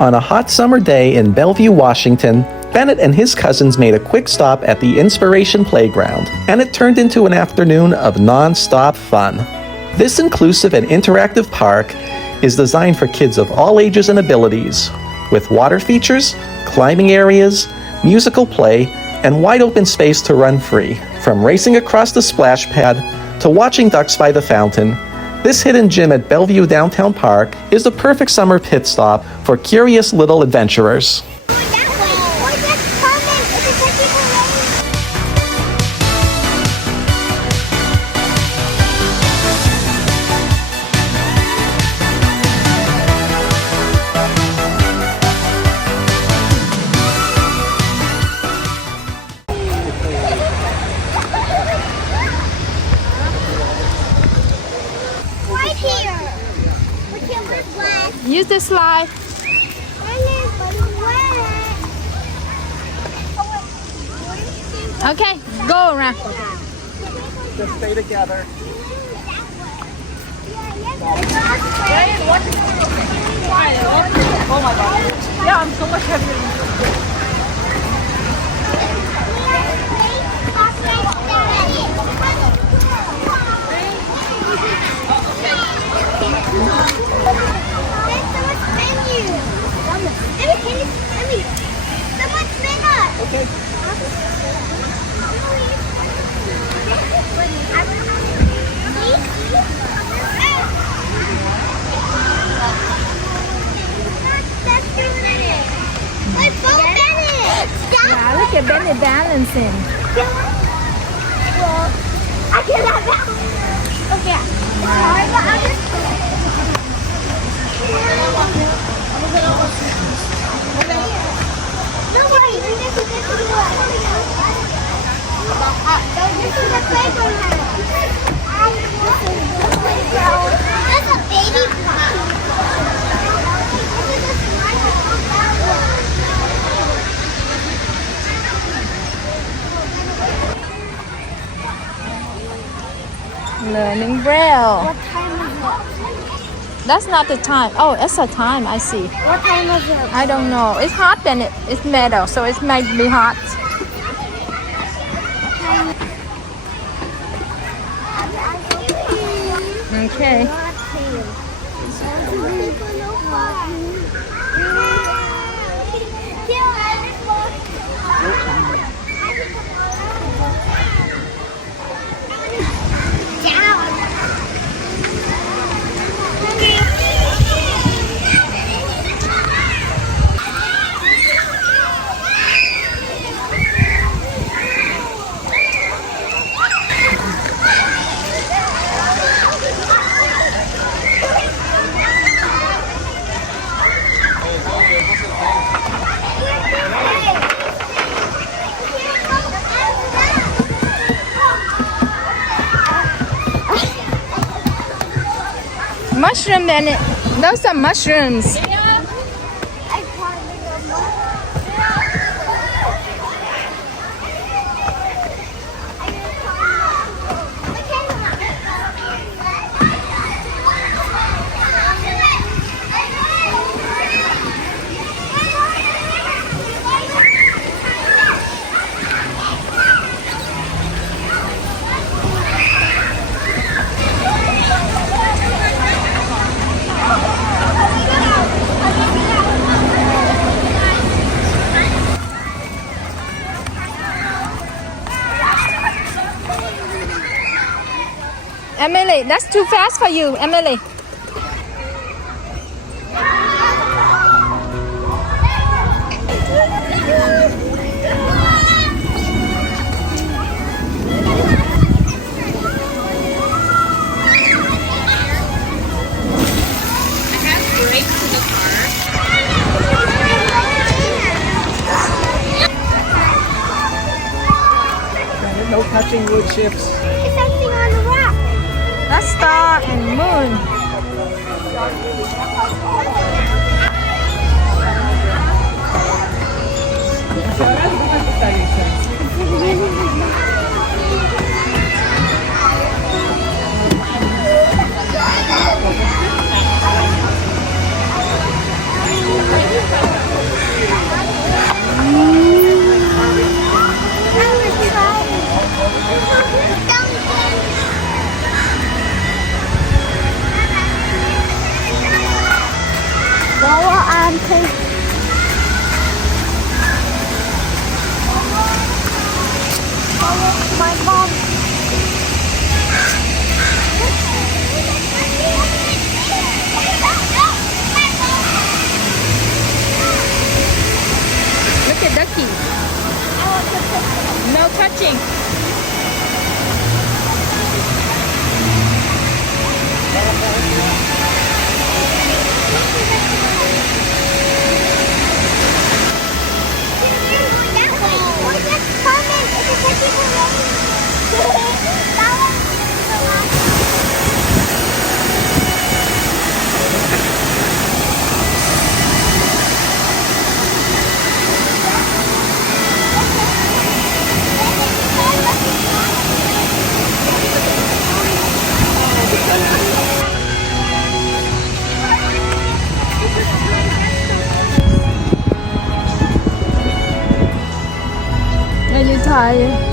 On a hot summer day in Bellevue, Washington, Bennett and his cousins made a quick stop at the Inspiration Playground, and it turned into an afternoon of non-stop fun. This inclusive and interactive park is designed for kids of all ages and abilities, with water features, climbing areas, musical play, and wide open space to run free. From racing across the splash pad to watching ducks by the fountain, this hidden gym at Bellevue Downtown Park is the perfect summer pit stop for curious little adventurers. Use the slide. Okay, go around. Just stay together. Oh my god. Yeah, I'm so much heavier than you. Okay. Wow, look at Bennett balancing. I cannot balance. Okay. Sorry, but I'll just... No worries, this is the playground. That's a baby puppy. Learning Braille. What time is it? That's not the time. Oh, it's a time. I see. What time is it? I don't know. It's hot, Bennett. It's metal, so it might be hot. Okay. Mushroom, Bennett. Those are mushrooms. Emily, that's too fast for you, Emily. No touching wood chips. It's something on the rock. That's star and moon. fun too. My mom. Look at Ducky. No touching. Are you tired?